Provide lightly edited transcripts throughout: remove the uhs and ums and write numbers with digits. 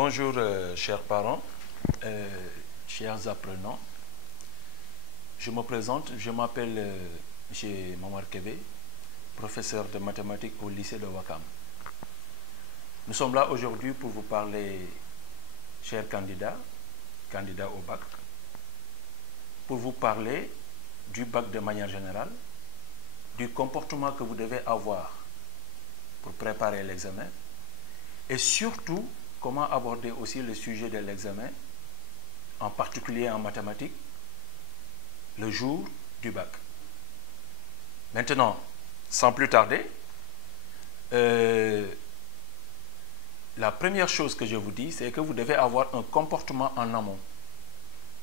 Bonjour, chers parents, chers apprenants. Je me présente, je m'appelle M. Momar Kébé, professeur de mathématiques au lycée de Ouakam. Nous sommes là aujourd'hui pour vous parler, chers candidats au bac, pour vous parler du bac de manière générale, du comportement que vous devez avoir pour préparer l'examen et surtout comment aborder aussi le sujet de l'examen, en particulier en mathématiques, le jour du bac. Maintenant, sans plus tarder, la première chose que je vous dis, c'est que vous devez avoir un comportement en amont,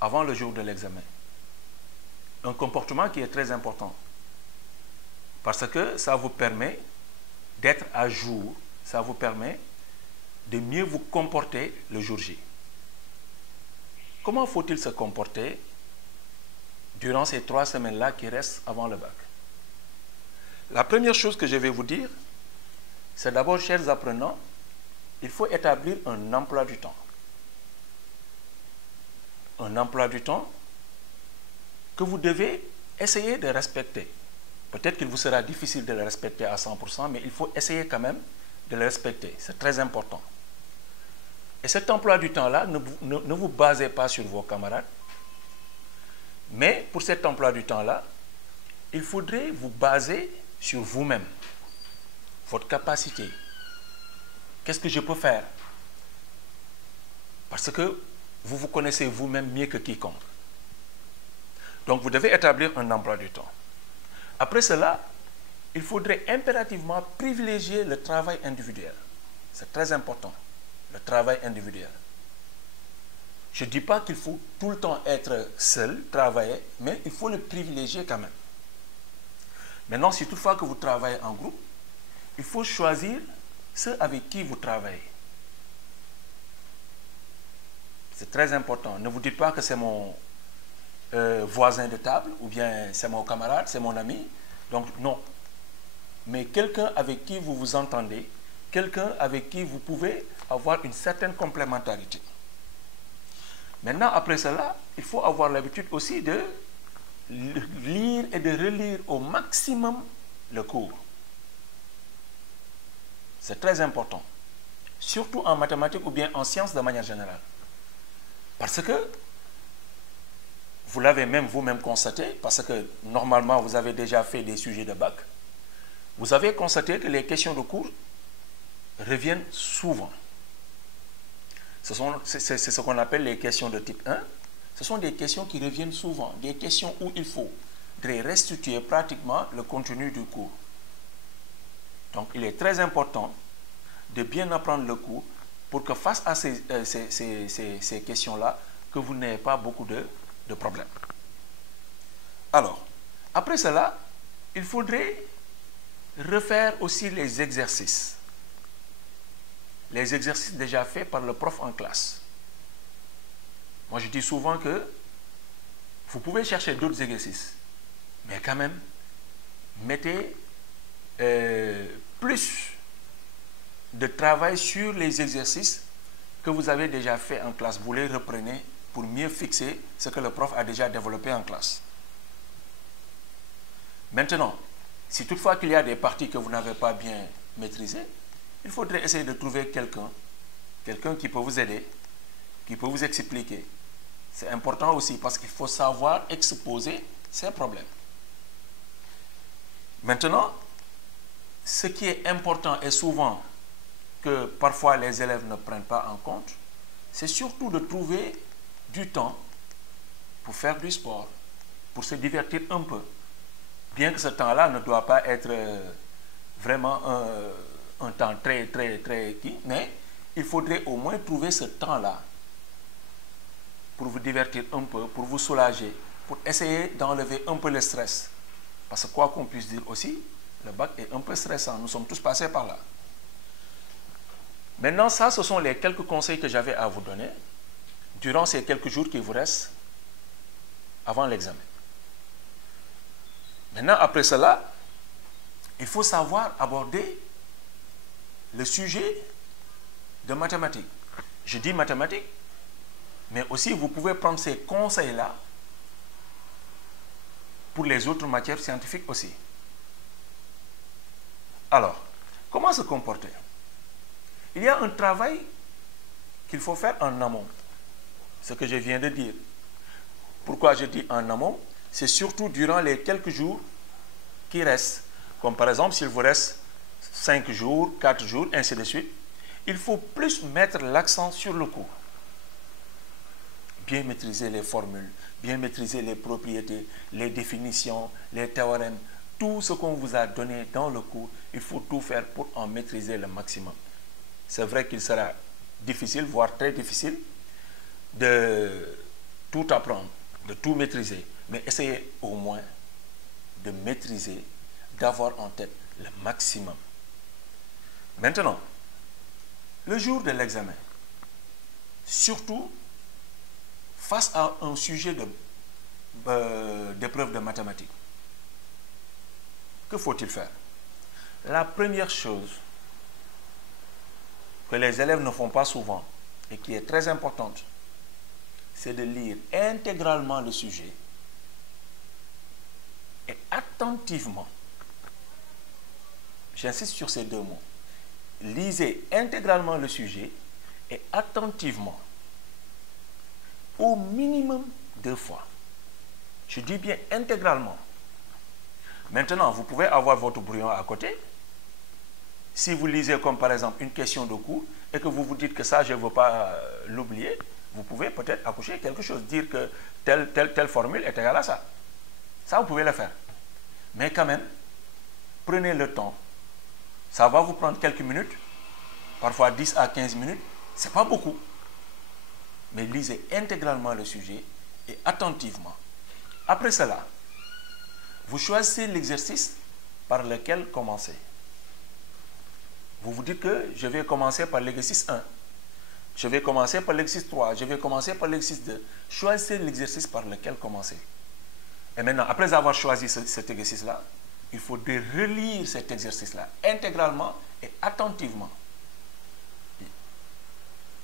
avant le jour de l'examen. Un comportement qui est très important, parce que ça vous permet d'être à jour, ça vous permet de mieux vous comporter le jour J. Comment faut-il se comporter durant ces 3 semaines-là qui restent avant le bac? La première chose que je vais vous dire, c'est d'abord, chers apprenants, il faut établir un emploi du temps. Un emploi du temps que vous devez essayer de respecter. Peut-être qu'il vous sera difficile de le respecter à 100%, mais il faut essayer quand même de le respecter. C'est très important. Et cet emploi du temps-là, ne vous basez pas sur vos camarades. Mais pour cet emploi du temps-là, il faudrait vous baser sur vous-même. Votre capacité. Qu'est-ce que je peux faire? Parce que vous vous connaissez vous-même mieux que quiconque. Donc vous devez établir un emploi du temps. Après cela, il faudrait impérativement privilégier le travail individuel. C'est très important, le travail individuel. Je ne dis pas qu'il faut tout le temps être seul, travailler, mais il faut le privilégier quand même. Maintenant, si toutefois que vous travaillez en groupe, il faut choisir ceux avec qui vous travaillez. C'est très important. Ne vous dites pas que c'est mon voisin de table, ou bien c'est mon camarade, c'est mon ami. Donc non. Mais quelqu'un avec qui vous vous entendez, quelqu'un avec qui vous pouvez avoir une certaine complémentarité. Maintenant, après cela, il faut avoir l'habitude aussi de lire et de relire au maximum le cours. C'est très important. Surtout en mathématiques ou bien en sciences de manière générale. Parce que, vous l'avez même vous-même constaté, parce que normalement vous avez déjà fait des sujets de bac, vous avez constaté que les questions de cours reviennent souvent. C'est ce qu'on appelle les questions de type 1. Ce sont des questions qui reviennent souvent, des questions où il faut restituer pratiquement le contenu du cours. Donc il est très important de bien apprendre le cours pour que face à ces questions-là, que vous n'ayez pas beaucoup de problèmes. Alors, après cela, il faudrait refaire aussi les exercices. Les exercices déjà faits par le prof en classe. Moi, je dis souvent que vous pouvez chercher d'autres exercices, mais quand même, mettez plus de travail sur les exercices que vous avez déjà fait en classe. Vous les reprenez pour mieux fixer ce que le prof a déjà développé en classe. Maintenant, si toutefois qu'il y a des parties que vous n'avez pas bien maîtrisées, il faudrait essayer de trouver quelqu'un qui peut vous aider, qui peut vous expliquer. C'est important aussi parce qu'il faut savoir exposer ces problèmes. Maintenant, ce qui est important et souvent que parfois les élèves ne prennent pas en compte, c'est surtout de trouver du temps pour faire du sport, pour se divertir un peu. Bien que ce temps-là ne doit pas être vraiment un temps très, mais il faudrait au moins trouver ce temps-là pour vous divertir un peu, pour vous soulager, pour essayer d'enlever un peu le stress. Parce que quoi qu'on puisse dire aussi, le bac est un peu stressant. Nous sommes tous passés par là. Maintenant, ça, ce sont les quelques conseils que j'avais à vous donner durant ces quelques jours qui vous restent avant l'examen. Maintenant, après cela, il faut savoir aborder le sujet de mathématiques. Je dis mathématiques, mais aussi vous pouvez prendre ces conseils-là pour les autres matières scientifiques aussi. Alors, comment se comporter? Il y a un travail qu'il faut faire en amont, ce que je viens de dire. Pourquoi je dis en amont? C'est surtout durant les quelques jours qui restent. Comme par exemple, s'il vous reste 5 jours, 4 jours, ainsi de suite, il faut plus mettre l'accent sur le cours. Bien maîtriser les formules, bien maîtriser les propriétés, les définitions, les théorèmes, tout ce qu'on vous a donné dans le cours, il faut tout faire pour en maîtriser le maximum. C'est vrai qu'il sera difficile, voire très difficile, de tout apprendre, de tout maîtriser, mais essayez au moins de maîtriser, d'avoir en tête le maximum. Maintenant, le jour de l'examen, surtout face à un sujet d'épreuve de mathématiques, que faut-il faire? La première chose que les élèves ne font pas souvent et qui est très importante, c'est de lire intégralement le sujet et attentivement. J'insiste sur ces deux mots. Lisez intégralement le sujet et attentivement. Au minimum 2 fois. Je dis bien intégralement. Maintenant, vous pouvez avoir votre brouillon à côté. Si vous lisez comme par exemple une question de cours et que vous vous dites que ça, je ne veux pas l'oublier, vous pouvez peut-être accoucher quelque chose, dire que telle formule est égale à ça. Ça, vous pouvez le faire. Mais quand même, prenez le temps. Ça va vous prendre quelques minutes, parfois 10 à 15 minutes. Ce n'est pas beaucoup. Mais lisez intégralement le sujet et attentivement. Après cela, vous choisissez l'exercice par lequel commencer. Vous vous dites que je vais commencer par l'exercice 1. Je vais commencer par l'exercice 3. Je vais commencer par l'exercice 2. Choisissez l'exercice par lequel commencer. Et maintenant, après avoir choisi cet exercice-là, il faut relire cet exercice-là intégralement et attentivement.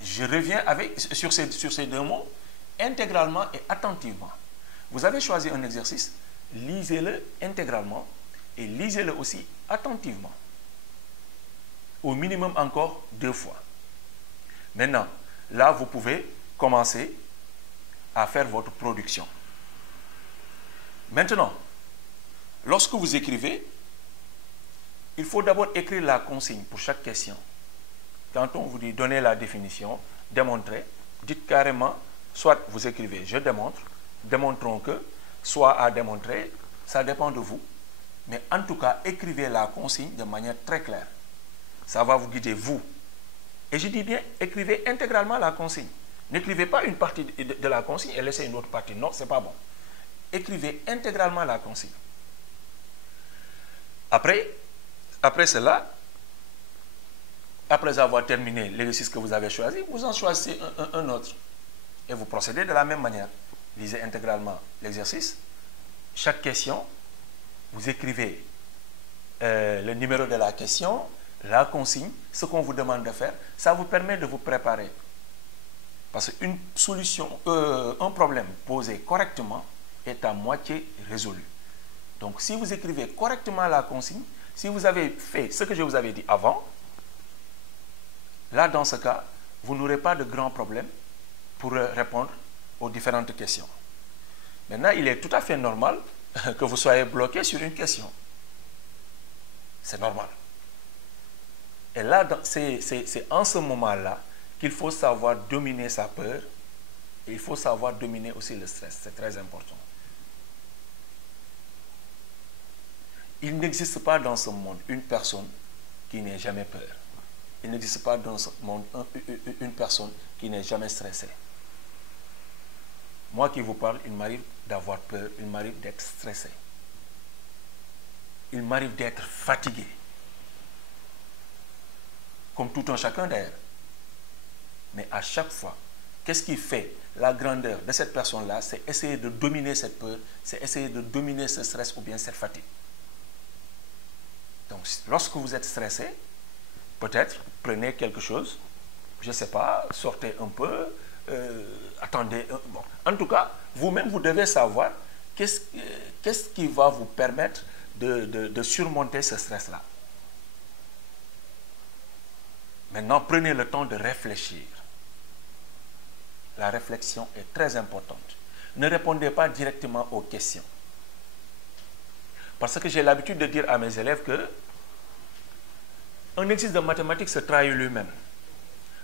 Je reviens sur ces deux mots, intégralement et attentivement. Vous avez choisi un exercice, lisez-le intégralement et lisez-le aussi attentivement. Au minimum encore 2 fois. Maintenant, là, vous pouvez commencer à faire votre production. Maintenant, lorsque vous écrivez, il faut d'abord écrire la consigne pour chaque question. Quand on vous dit donner la définition, démontrer, dites carrément, soit vous écrivez je démontre, démontrons que, soit à démontrer, ça dépend de vous. Mais en tout cas, écrivez la consigne de manière très claire. Ça va vous guider, vous. Et je dis bien, écrivez intégralement la consigne. N'écrivez pas une partie de la consigne et laissez une autre partie. Non, ce n'est pas bon. Écrivez intégralement la consigne. Après cela, après avoir terminé l'exercice que vous avez choisi, vous en choisissez un autre. Et vous procédez de la même manière. Lisez intégralement l'exercice. Chaque question, vous écrivez le numéro de la question, la consigne, ce qu'on vous demande de faire. Ça vous permet de vous préparer. Parce qu'une solution, un problème posé correctement est à moitié résolu. Donc, si vous écrivez correctement la consigne, si vous avez fait ce que je vous avais dit avant, là, dans ce cas, vous n'aurez pas de grands problèmes pour répondre aux différentes questions. Maintenant, il est tout à fait normal que vous soyez bloqué sur une question. C'est normal. Et là, c'est en ce moment-là qu'il faut savoir dominer sa peur et il faut savoir dominer aussi le stress. C'est très important. Il n'existe pas dans ce monde une personne qui n'ait jamais peur. Il n'existe pas dans ce monde une personne qui n'est jamais stressée. Moi qui vous parle, il m'arrive d'avoir peur, il m'arrive d'être stressé. Il m'arrive d'être fatigué. Comme tout un chacun d'ailleurs. Mais à chaque fois, qu'est-ce qui fait la grandeur de cette personne-là? C'est essayer de dominer cette peur, c'est essayer de dominer ce stress ou bien cette fatigue. Donc, lorsque vous êtes stressé, peut-être prenez quelque chose je ne sais pas, sortez un peu, attendez. Bon. En tout cas, vous-même, vous devez savoir qu'est-ce qui va vous permettre de surmonter ce stress-là. Maintenant, prenez le temps de réfléchir. La réflexion est très importante. Ne répondez pas directement aux questions. Parce que j'ai l'habitude de dire à mes élèves que un exercice de mathématiques se trahit lui-même.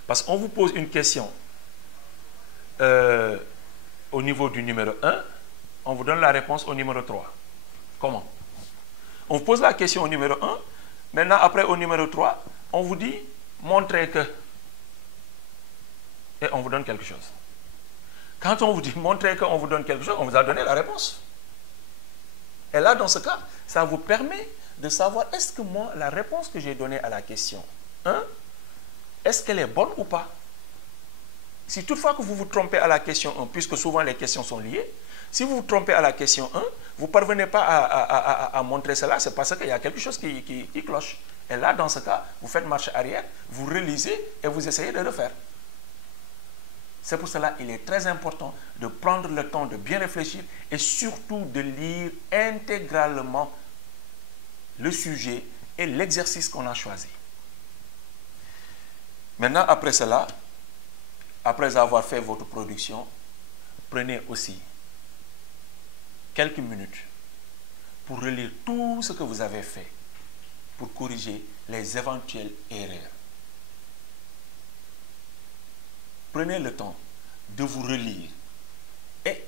Parce qu'on vous pose une question au niveau du numéro 1, on vous donne la réponse au numéro 3. Comment? On vous pose la question au numéro 1, maintenant après au numéro 3, on vous dit montrez que. Et on vous donne quelque chose. Quand on vous dit montrez que, on vous donne quelque chose, on vous a donné la réponse. Et là, dans ce cas, ça vous permet de savoir est-ce que moi, la réponse que j'ai donnée à la question 1, est-ce qu'elle est bonne ou pas? Si toutefois que vous vous trompez à la question 1, puisque souvent les questions sont liées, si vous vous trompez à la question 1, vous ne parvenez pas à montrer cela, c'est parce qu'il y a quelque chose qui cloche. Et là, dans ce cas, vous faites marche arrière, vous relisez et vous essayez de le faire. C'est pour cela qu'il est très important de prendre le temps de bien réfléchir et surtout de lire intégralement le sujet et l'exercice qu'on a choisi. Maintenant, après cela, après avoir fait votre production, prenez aussi quelques minutes pour relire tout ce que vous avez fait, pour corriger les éventuelles erreurs. Prenez le temps de vous relire. Et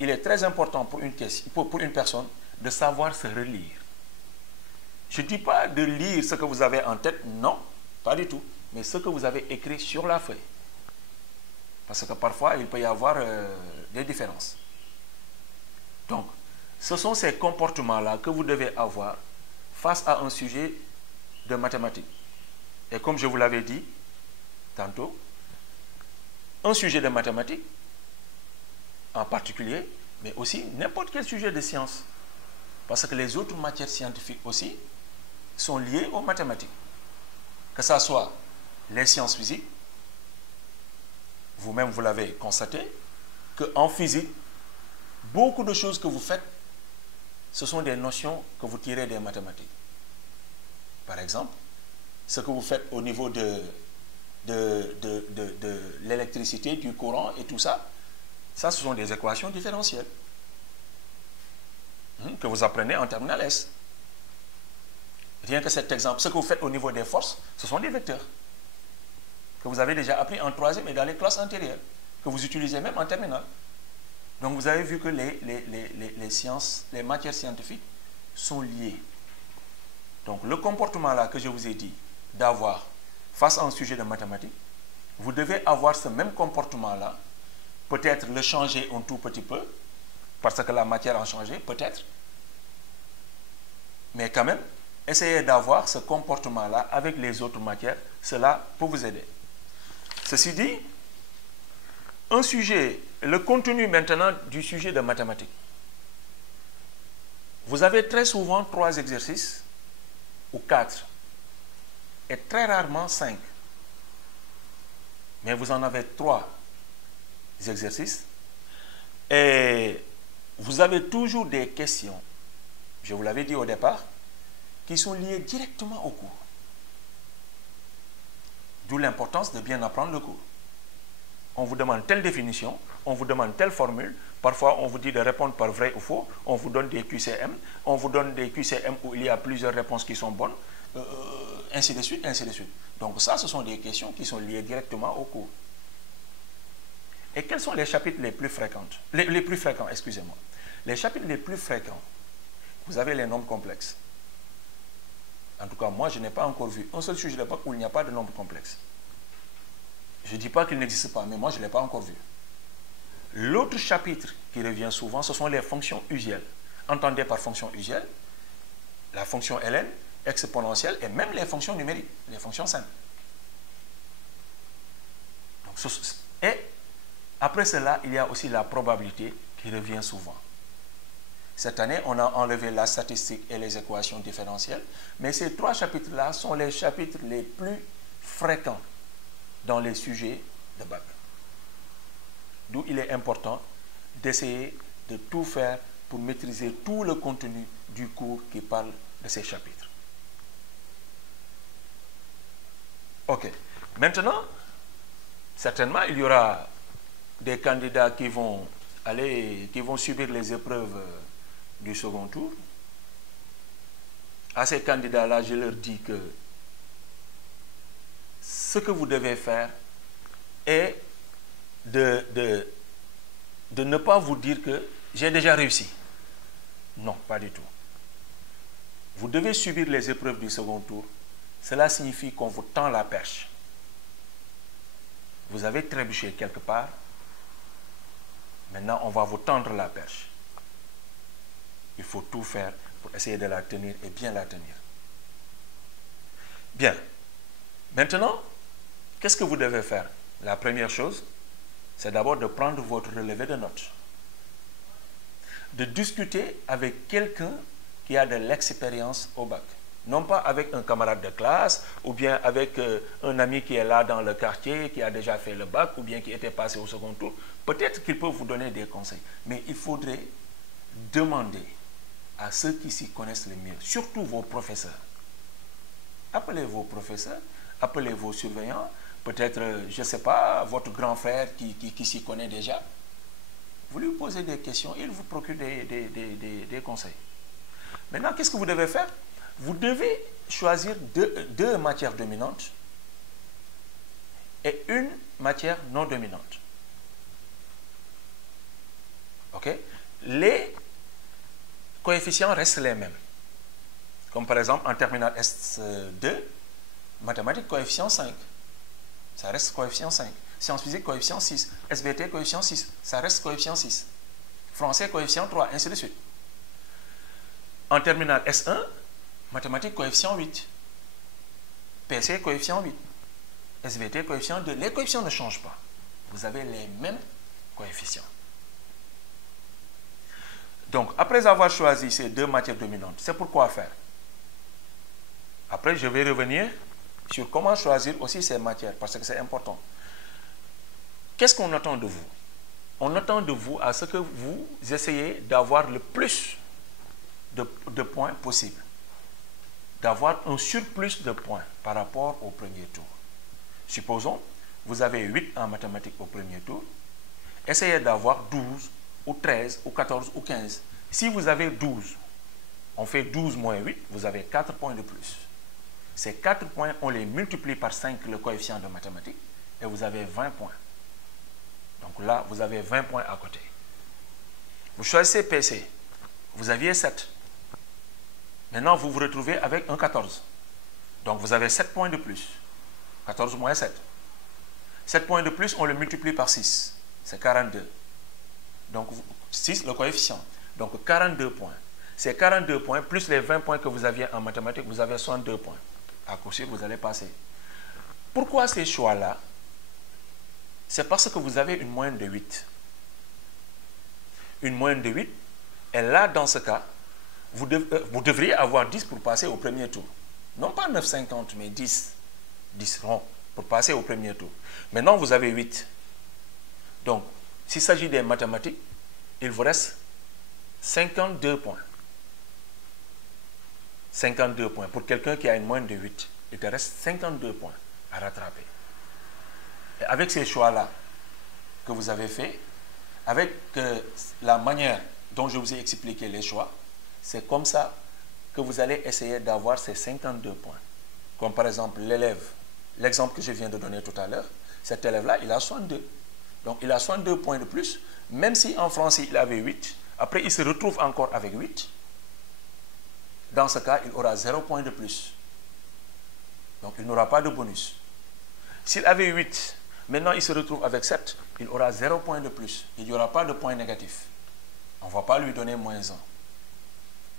il est très important pour une personne de savoir se relire. Je ne dis pas de lire ce que vous avez en tête, non, pas du tout, mais ce que vous avez écrit sur la feuille. Parce que parfois, il peut y avoir des différences. Donc, ce sont ces comportements-là que vous devez avoir face à un sujet de mathématiques. Et comme je vous l'avais dit tantôt, un sujet de mathématiques, en particulier, mais aussi n'importe quel sujet de science. Parce que les autres matières scientifiques aussi sont liées aux mathématiques. Que ce soit les sciences physiques, vous-même vous l'avez constaté, qu'en physique, beaucoup de choses que vous faites, ce sont des notions que vous tirez des mathématiques. Par exemple, ce que vous faites au niveau de l'électricité, du courant et tout ça, ça ce sont des équations différentielles que vous apprenez en terminale S. Rien que cet exemple, ce que vous faites au niveau des forces, ce sont des vecteurs que vous avez déjà appris en troisième et dans les classes antérieures, que vous utilisez même en terminale. Donc vous avez vu que les sciences, les matières scientifiques sont liées. Donc le comportement là que je vous ai dit d'avoir face à un sujet de mathématiques, vous devez avoir ce même comportement-là, peut-être le changer un tout petit peu, parce que la matière a changé, peut-être, mais quand même, essayez d'avoir ce comportement-là avec les autres matières, cela peut vous aider. Ceci dit, un sujet, le contenu maintenant du sujet de mathématiques. Vous avez très souvent 3 exercices ou 4. Et très rarement 5. Mais vous en avez 3 exercices. Et vous avez toujours des questions, je vous l'avais dit au départ, qui sont liées directement au cours. D'où l'importance de bien apprendre le cours. On vous demande telle définition, on vous demande telle formule, parfois on vous dit de répondre par vrai ou faux, on vous donne des QCM, on vous donne des QCM où il y a plusieurs réponses qui sont bonnes, ainsi de suite, ainsi de suite. Donc ça, ce sont des questions qui sont liées directement au cours. Et quels sont les chapitres les plus fréquents? Les plus fréquents, excusez-moi. Les chapitres les plus fréquents, vous avez les nombres complexes. En tout cas, moi, je n'ai pas encore vu un seul sujet de bac où il n'y a pas de nombres complexes. Je ne dis pas qu'il n'existe pas, mais moi, je ne l'ai pas encore vu. L'autre chapitre qui revient souvent, ce sont les fonctions usuelles. Entendez par fonction usuelle la fonction ln, exponentielle et même les fonctions numériques, les fonctions simples. Donc, et après cela, il y a aussi la probabilité qui revient souvent. Cette année, on a enlevé la statistique et les équations différentielles, mais ces 3 chapitres-là sont les chapitres les plus fréquents dans les sujets de bac. D'où il est important d'essayer de tout faire pour maîtriser tout le contenu du cours qui parle de ces chapitres. Ok. Maintenant, certainement, il y aura des candidats qui vont subir les épreuves du second tour. À ces candidats-là, je leur dis que ce que vous devez faire est de ne pas vous dire que j'ai déjà réussi. Non, pas du tout. Vous devez subir les épreuves du second tour. Cela signifie qu'on vous tend la perche. Vous avez trébuché quelque part. Maintenant, on va vous tendre la perche. Il faut tout faire pour essayer de la tenir et bien la tenir. Bien. Maintenant, qu'est-ce que vous devez faire? La première chose, c'est d'abord de prendre votre relevé de notes. De discuter avec quelqu'un qui a de l'expérience au bac. Non pas avec un camarade de classe ou bien avec un ami qui est là dans le quartier, qui a déjà fait le bac ou bien qui était passé au second tour. Peut-être qu'il peut vous donner des conseils. Mais il faudrait demander à ceux qui s'y connaissent le mieux, surtout vos professeurs. Appelez vos professeurs, appelez vos surveillants, peut-être, je ne sais pas, votre grand frère qui s'y connaît déjà. Vous lui posez des questions, il vous procure des conseils. Maintenant, qu'est-ce que vous devez faire? Vous devez choisir deux matières dominantes et une matière non dominante. OK? Les coefficients restent les mêmes. Comme par exemple, en terminale S2, mathématiques, coefficient 5. Ça reste coefficient 5. Sciences physiques, coefficient 6. SVT, coefficient 6. Ça reste coefficient 6. Français, coefficient 3, ainsi de suite. En terminale S1, mathématiques, coefficient 8. PC, coefficient 8. SVT, coefficient 2. Les coefficients ne changent pas. Vous avez les mêmes coefficients. Donc, après avoir choisi ces deux matières dominantes, c'est pour quoi faire? Après, je vais revenir sur comment choisir aussi ces matières, parce que c'est important. Qu'est-ce qu'on attend de vous? On attend de vous à ce que vous essayez d'avoir le plus de points possible. D'avoir un surplus de points par rapport au premier tour. Supposons, vous avez 8 en mathématiques au premier tour. Essayez d'avoir 12 ou 13 ou 14 ou 15. Si vous avez 12, on fait 12 moins 8, vous avez 4 points de plus. Ces 4 points, on les multiplie par 5, le coefficient de mathématiques, et vous avez 20 points. Donc là, vous avez 20 points à côté. Vous choisissez PC, vous aviez 7. Maintenant, vous vous retrouvez avec un 14. Donc vous avez 7 points de plus. 14 moins 7. 7 points de plus, on le multiplie par 6. C'est 42. Donc 6, le coefficient. Donc 42 points. Ces 42 points, plus les 20 points que vous aviez en mathématiques, vous avez 62 points. À coup sûr, vous allez passer. Pourquoi ces choix-là? C'est parce que vous avez une moyenne de 8. Une moyenne de 8. Et là, dans ce cas, vous devriez avoir 10 pour passer au premier tour. Non pas 9,50, mais 10. 10 ronds pour passer au premier tour. Maintenant, vous avez 8. Donc, s'il s'agit des mathématiques, il vous reste 52 points. 52 points. Pour quelqu'un qui a une moyenne de 8, il te reste 52 points à rattraper. Et avec ces choix-là que vous avez faits, avec la manière dont je vous ai expliqué les choix, c'est comme ça que vous allez essayer d'avoir ces 52 points. Comme par exemple l'élève, l'exemple que je viens de donner tout à l'heure, cet élève-là, il a 62. Donc il a 62 points de plus, même si en français il avait 8, après il se retrouve encore avec 8. Dans ce cas, il aura 0 point de plus. Donc il n'aura pas de bonus. S'il avait 8, maintenant il se retrouve avec 7, il aura 0 point de plus. Il n'y aura pas de point négatif. On ne va pas lui donner moins 1.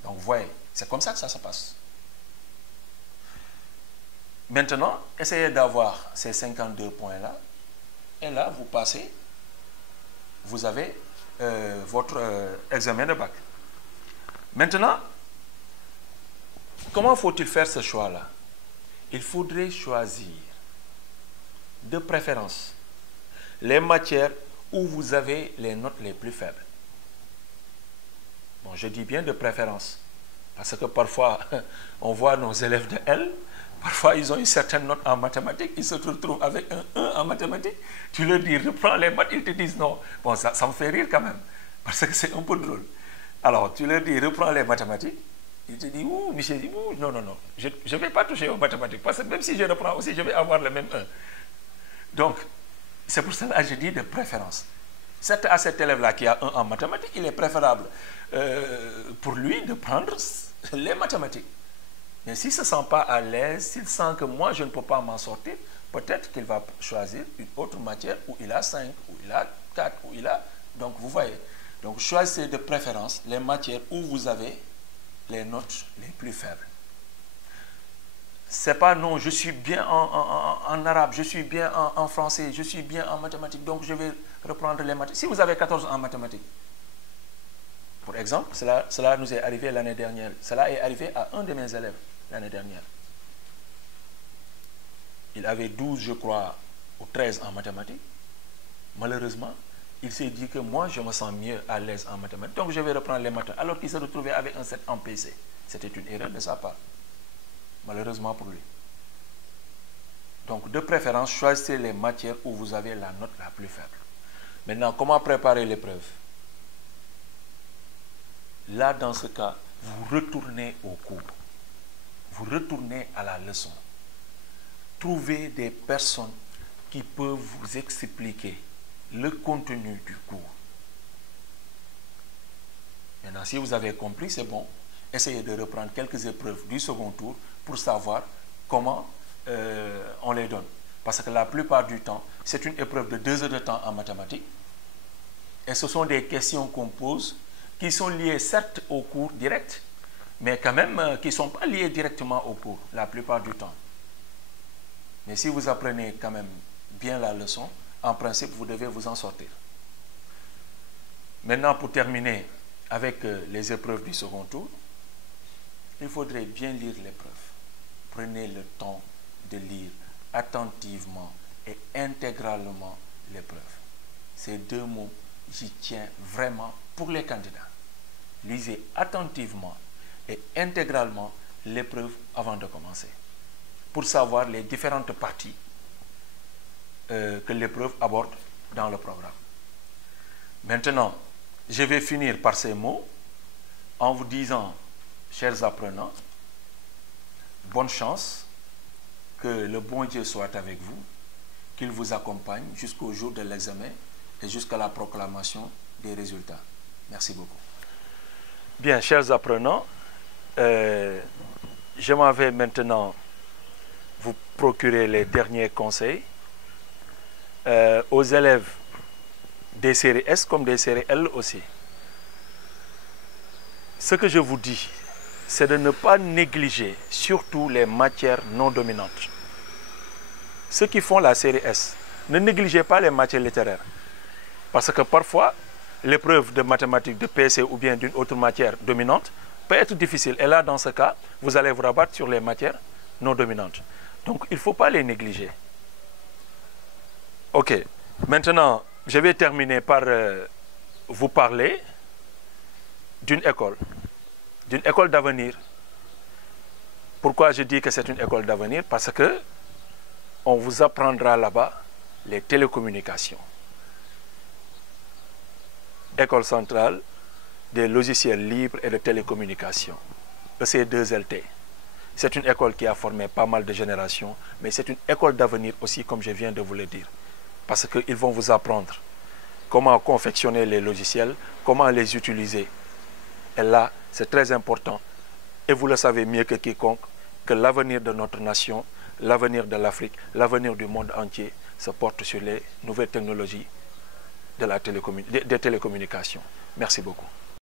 Donc vous voyez, c'est comme ça que ça se passe. Maintenant, essayez d'avoir ces 52 points-là. Et là, vous passez, vous avez votre examen de bac. Maintenant, comment faut-il faire ce choix-là? Il faudrait choisir de préférence les matières où vous avez les notes les plus faibles. Bon, je dis bien de préférence, parce que parfois, on voit nos élèves de L, parfois ils ont une certaine note en mathématiques, ils se retrouvent avec un 1 en mathématiques, tu leur dis, reprends les maths, ils te disent non. Bon, ça me fait rire quand même, parce que c'est un peu drôle. Alors, tu leur dis, reprends les mathématiques, ils te disent, ouh, Michel dit, ouh, non, non, non, je ne vais pas toucher aux mathématiques, parce que même si je reprends aussi, je vais avoir le même 1. Donc, c'est pour cela que je dis de préférence. Certes, à cet élève-là qui a 1 en mathématiques, il est préférable pour lui de prendre les mathématiques. Mais s'il ne se sent pas à l'aise, s'il sent que moi, je ne peux pas m'en sortir, peut-être qu'il va choisir une autre matière où il a 5, où il a 4, où il a... Donc, vous voyez. Donc, choisissez de préférence les matières où vous avez les notes les plus faibles. C'est pas non, je suis bien en arabe, je suis bien en français, je suis bien en mathématiques, donc je vais reprendre les mathématiques. Si vous avez 14 en mathématiques, pour exemple, cela nous est arrivé l'année dernière. Cela est arrivé à un de mes élèves l'année dernière. Il avait 12, je crois, ou 13 en mathématiques. Malheureusement, il s'est dit que moi, je me sens mieux à l'aise en mathématiques, donc je vais reprendre les mathématiques, alors qu'il se retrouvait avec un 7 en PC. C'était une erreur de sa part. Malheureusement pour lui. Donc, de préférence, choisissez les matières où vous avez la note la plus faible. Maintenant, comment préparer l'épreuve? Là, dans ce cas, vous retournez au cours. Vous retournez à la leçon. Trouvez des personnes qui peuvent vous expliquer le contenu du cours. Maintenant, si vous avez compris, c'est bon. Essayez de reprendre quelques épreuves du second tour pour savoir comment on les donne. Parce que la plupart du temps, c'est une épreuve de 2 heures de temps en mathématiques. Et ce sont des questions qu'on pose qui sont liées certes au cours direct, mais quand même qui ne sont pas liées directement au cours, la plupart du temps. Mais si vous apprenez quand même bien la leçon, en principe, vous devez vous en sortir. Maintenant, pour terminer avec les épreuves du second tour, il faudrait bien lire l'épreuve. Prenez le temps de lire attentivement et intégralement l'épreuve. Ces 2 mots, j'y tiens vraiment pour les candidats. Lisez attentivement et intégralement l'épreuve avant de commencer, pour savoir les différentes parties que l'épreuve aborde dans le programme. Maintenant, je vais finir par ces mots en vous disant, chers apprenants, bonne chance, que le bon Dieu soit avec vous, qu'il vous accompagne jusqu'au jour de l'examen et jusqu'à la proclamation des résultats. Merci beaucoup. Bien, chers apprenants, je m'en vais maintenant vous procurer les derniers conseils aux élèves des séries S comme des séries L aussi. Ce que je vous dis, c'est de ne pas négliger surtout les matières non dominantes. Ceux qui font la série S, ne négligez pas les matières littéraires. Parce que parfois, l'épreuve de mathématiques, de PC ou bien d'une autre matière dominante peut être difficile. Et là, dans ce cas, vous allez vous rabattre sur les matières non dominantes. Donc, il ne faut pas les négliger. Ok. Maintenant, je vais terminer par vous parler d'une école d'avenir. Pourquoi je dis que c'est une école d'avenir? Parce que on vous apprendra là-bas les télécommunications. École centrale des logiciels libres et de télécommunications, EC2LT. C'est une école qui a formé pas mal de générations, mais c'est une école d'avenir aussi, comme je viens de vous le dire. Parce qu'ils vont vous apprendre comment confectionner les logiciels, comment les utiliser. Et là, c'est très important. Et vous le savez mieux que quiconque, que l'avenir de notre nation, l'avenir de l'Afrique, l'avenir du monde entier se porte sur les nouvelles technologies des télécommunications. Merci beaucoup.